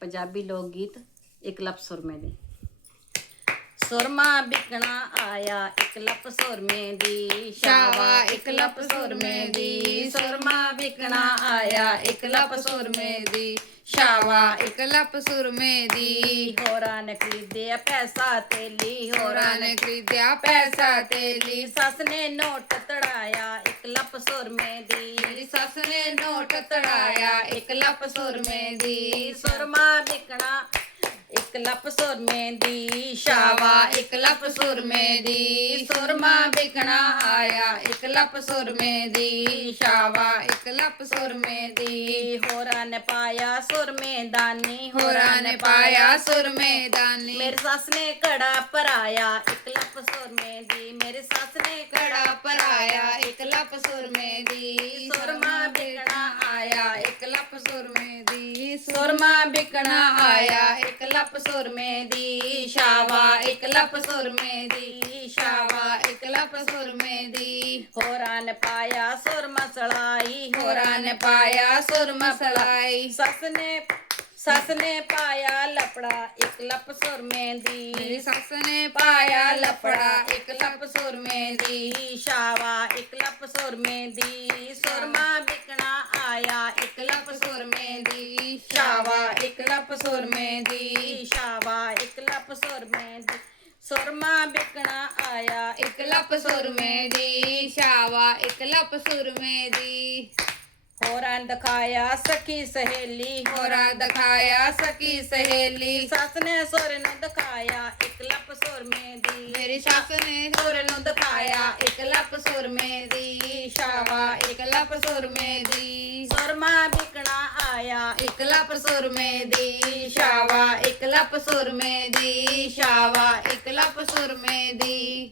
ਪੰਜਾਬੀ ਲੋਕ ਗੀਤ ਇੱਕ ਲਫ਼ ਸੁਰਮੇ ਦੇ। ਸੁਰਮਾ ਬਿਕਣਾ ਆਇਆ ਇੱਕ ਲਪ ਸੁਰਮੇ ਦੀ ਸ਼ਾਵਾ ਇੱਕ ਲਪ ਸੁਰਮੇ ਦੀ, ਸੁਰਮਾ ਵਿਕਣਾ ਆਇਆ ਇੱਕ ਲਪ ਸੁਰਮੇ ਦੀ ਸ਼ਾਵਾ ਇੱਕ ਲੱਪ ਸੁਰਮੇ ਦੀ। ਹੋਰਾਂ ਨੇ ਖਰੀਦਿਆ ਪੈਸਾ ਤੇਲੀ ਹੋਰਾਂ ਨੇ ਖਰੀਦਿਆ ਪੈਸਾ ਤੇਲੀ ਤੇਲੀ ਸੱਸ ਨੇ ਨੋਟ ਤੜਾਇਆ ਇੱਕ ਲਪ ਸੁਰਮੇ ਦੀ। ਮੇਰੀ ਸੱਸ ਨੇ ਨੋਟ ਤੜਾਇਆ ਇੱਕ ਲੱਪ ਸੁਰਮੇ ਦੀ। ਸੁਰਮਾ ਵਿਕਣਾ ਇੱਕ ਲਪ ਸੁਰਮੇ ਦੀ ਸ਼ਾਵਾ ਇੱਕ ਲੱਪ ਸੁਰਮੇ ਦੀ ਸੁਰਮਾ ਵਿਕਣਾ ਆਇਆ। ਇੱਕ ਲੱਪ ਸੁਰਮੇ ਦੀ ਸ਼ਾਵਾ ਇੱਕ ਲੱਪ ਸੁਰਮੇ ਦੀ। ਹੋਰਾਂ ਨੇ ਪਾਇਆ ਸੁਰਮੇ ਦਾਨੀ ਹੋਰਾਂ ਨੇ ਪਾਇਆ ਸੁਰਮੇ ਦਾਨੀ। ਮੇਰੀ ਸੱਸ ਨੇ ਕੜਾ ਭਰਾਇਆ ਇੱਕ ਲੱਪ ਸੁਰਮੇ ਦੀ। ਮੇਰੀ ਸੱਸ ਨੇ ਕੜਾ ਭਰਾਇਆ ਇੱਕ ਲੱਪ ਸੁਰਮੇ ਦੀ ਸੁਰਮਾ ਇੱਕ ਲੱਪ ਸੁਰਮੇ ਦੀ ਸੁਰਮਾ ਵਿਕਣਾ ਆਇਆ ਇੱਕ ਲੱਪ ਸੁਰਮੇ ਦੀ ਸ਼ਾਵਾ ਇੱਕ ਲੱਪ ਸੁਰਮੇ ਦੀ ਸ਼ਾਵਾ ਇੱਕ ਲੱਪ ਸੁਰਮੇ ਦੀ ਹੋਰਾਂ ਨੇ ਪਾਇਆ ਸੁਰ ਮਸਲਾਈ ਹੋਰਾਂ ਨੇ ਪਾਇਆ ਸੁਰ ਮਸਲਾਈ ਸੱਸ ਨੇ ਸੱਸ ਨੇ ਪਾਇਆ ਲਪੜਾ ਇੱਕ ਲੱਪ ਸੁਰਮੇ ਮੇਰੀ ਦੀ ਸੱਸ ਨੇ ਪਾਇਆ ਲਪੜਾ ਇੱਕ ਲੱਪ ਸੁਰਮੇ ਦੀ ਦੀ ਸ਼ਾਵਾ ਇੱਕ ਲੱਪ ਸੁਰਮੇ ਦੀ ਸੁਰਮਾ ਵਿਕਣਾ ਆਇਆ ਇੱਕ ਲੱਪ ਸੁਰਮੇ ਦੀ ਸ਼ਾਵਾ ਇੱਕ ਲੱਪ ਸੁਰਮੇ ਦੀ। ਸ਼ਾਵਾ ਇੱਕ ਲੱਪ ਸੁਰਮੇ ਦੀ। ਸੁਰਮਾ ਵਿਕਣਾ ਆਇਆ ਇੱਕ ਲੱਪ ਸੁਰਮੇ ਦੀ। ਸ਼ਾਵਾ ਇੱਕ ਲੱਪ ਸੁਰਮੇ ਦੀ। ਹੋਰਾਂ ਦਿਖਾਇਆ ਸਖੀ ਸਹੇਲੀ ਹੋਰਾਂ ਦਿਖਾਇਆ ਸਕੀ ਸਹੇਲੀ। ਸੱਸ ਨੇ ਸੋਰੇ ਨੂੰ ਦਿਖਾਇਆ ਇੱਕ ਲੱਪ ਸੁਰਮੇ ਦੀ। ਮੇਰੀ ਸੱਸ ਨੇ ਸੁਰ ਨੂੰ ਦਿਖਾਇਆ ਇੱਕ ਲੱਪ ਸੁਰਮੇ ਦੀ। ਸ਼ਾਵਾ ਇੱਕ ਲੱਪ ਸੁਰਮੇ ਦੀ। ਵਿਕਣਾ ਆਇਆ ਇੱਕ ਲੱਪ ਸੁਰਮੇ ਦੀ ਸ਼ਾਵਾ ਇੱਕ ਲੱਪ ਸੁਰਮੇ ਦੀ ਸ਼ਾਵਾ ਇੱਕ ਲੱਪ ਸੁਰਮੇ ਦੀ।